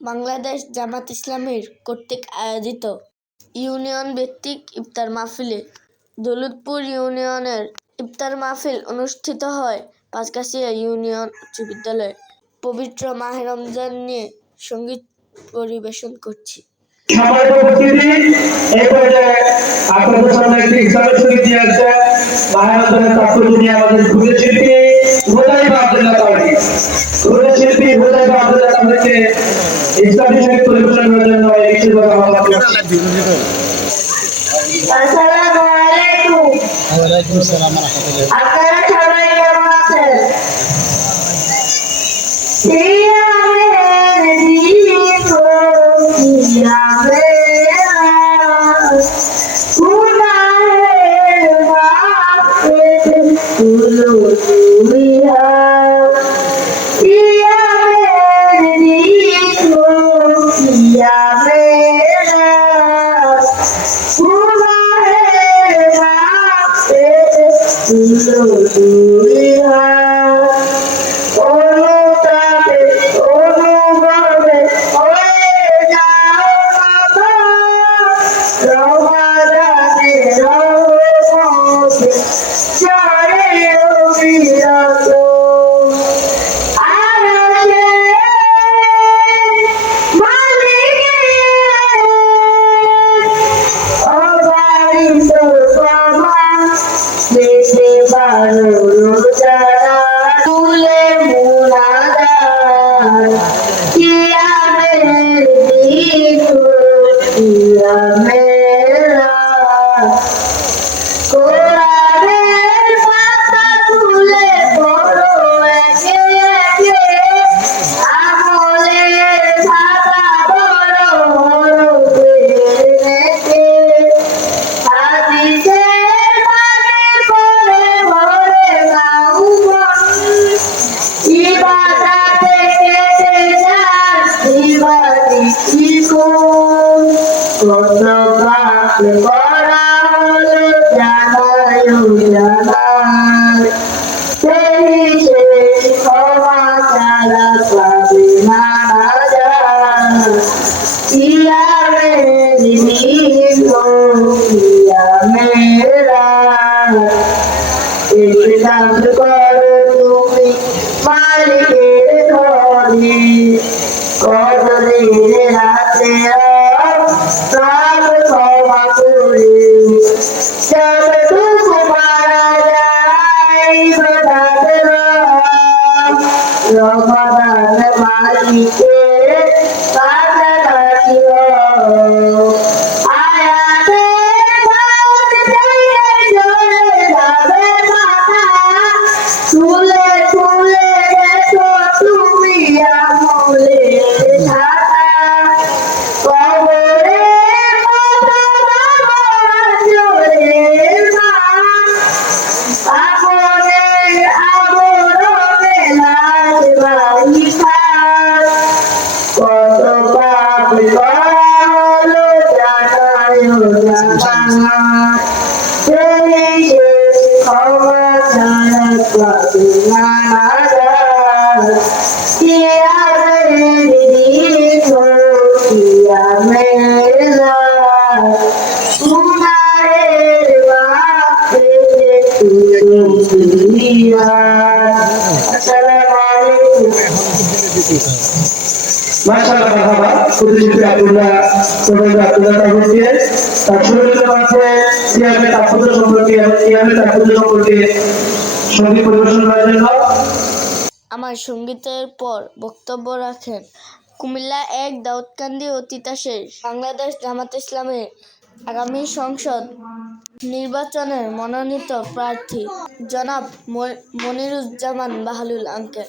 বাংলাদেশ জামাত ইসলামীর কর্তৃক আয়োজিত ইউনিয়ন ভিত্তিক ইফতার মাহফিলে দৌলতপুর ইউনিয়নের ইফতার মাহফিল অনুষ্ঠিত হয় পাঁচগাছিয়া ইউনিয়ন উচ্চ বিদ্যালয়ে। পবিত্র মাহে রমজান নিয়ে সংগীত পরিবেশন করছি। আমাদের ঘুরে শিল্পী ঘুরে শিল্পী ইসলামী সংগীত পরিবেশন জন্য এই বিশেষভাবে আহ্বান করছি আসসালামু আলাইকুম। ওয়ালাইকুম আসসালাম রহমতুল্লাহ। আপনারা সবাই কেমন আছেন? সিয়ামের দিন সিয়ামের Slowly I কত পাপ করা হলো জানায় জানায় সেই শেষ ক্ষমা ছাড়া পাবে না যায় ইয়ামের দিন ইয়ামের রাত ইসলাম করো তুমি মালিকের ঘরে কদরের রাতে Mari শেষ ক্ষমা ছাড়া পাবে না যায় কিয়ামের দিন কিয়ামের রাত গুনাহের মাপে তুলো তুলিয়া আসসালামু আলাইকুম মাশাআল্লাহ আব্দুল্লাহ সবাই তাওয়ারিকে তার সিয়ামে সম্পর্কে সিয়ামে সম্পর্কে সংগীত পরিবেশন করার জন্য। আমার সঙ্গীতের পর বক্তব্য রাখেন। কুমিল্লা এক দাউদকান্দি ও তিতাসের বাংলাদেশ জামাত ইসলামের আগামী সংসদ নির্বাচনের মনোনীত প্রার্থী জনাব মনিরুজ্জামান বাহালুল আঙ্কেল।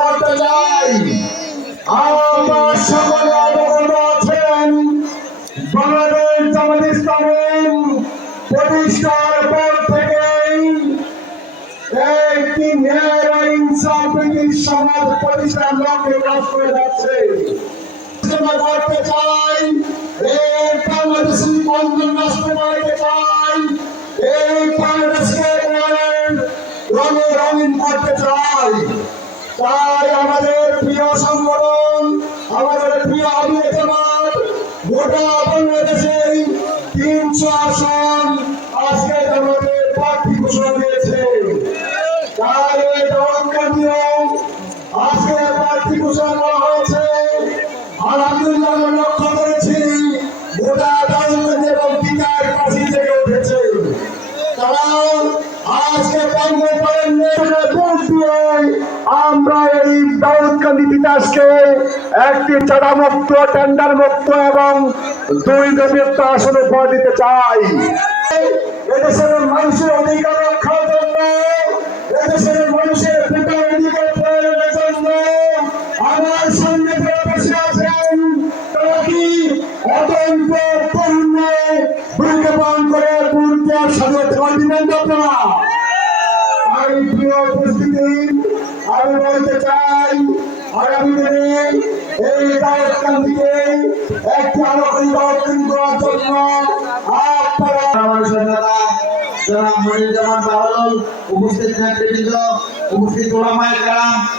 করতে চাই। আমরা সকলে অবগত আছেন। বাংলাদেশ জামাত ইসলামী প্রতিষ্ঠার পর থেকেই একটি ন্যায় ইনসাফ সমাজ প্রতিষ্ঠান লক্ষ্যে কাজ করে যাচ্ছে। করতে চাই এই বাংলাদেশি বন্ধন রাষ্ট্র বানাতে চাই এই বাংলাদেশকে রঙে রঙিন করতে চাই। তাই আমাদের প্রিয় সংগঠন, আমাদের প্রিয় আবির গোটা বাংলাদেশে তিনশো আসন আজকে আমাদের প্রার্থী ঘোষণা দিয়েছে। তাই এই নিয়ম আজকে প্রার্থী ঘোষণা করা হয়েছে। আলহামদুলিল্লাহ লক্ষ্য করেছি, গোটা দাউদগঞ্জ এবং টিকার পাশে জেগে উঠেছে। তারা আজকে করেন আমরা এই দাউদকান্দি বিকাশকে একটি চাঁদা মুক্ত টেন্ডার মুক্ত এবং দুই দেবীত্ব আসনে উপহার দিতে চাই। এদেশের মানুষের অধিকার রক্ষার জন্য, এদেশের মানুষের পিতার অধিকার প্রয়োগের জন্য আমার সামনে যারা বসে আছেন, তারা কি অতন্ত পূর্ণ ভূমিকা পালন করে পূর্ণ স্বাধীনতা দিবেন আপনারা আমি বলতে চাই আগামী দিনে এই দায়িত্বকে একটি আলোকনী দায়িত্ব করার জন্য আপনারা মানুষের নেতা জনাব মনিরুজ্জামান বাহরুল উপস্থিত নেতৃবৃন্দ, উপস্থিত ওলামায় এলাকায়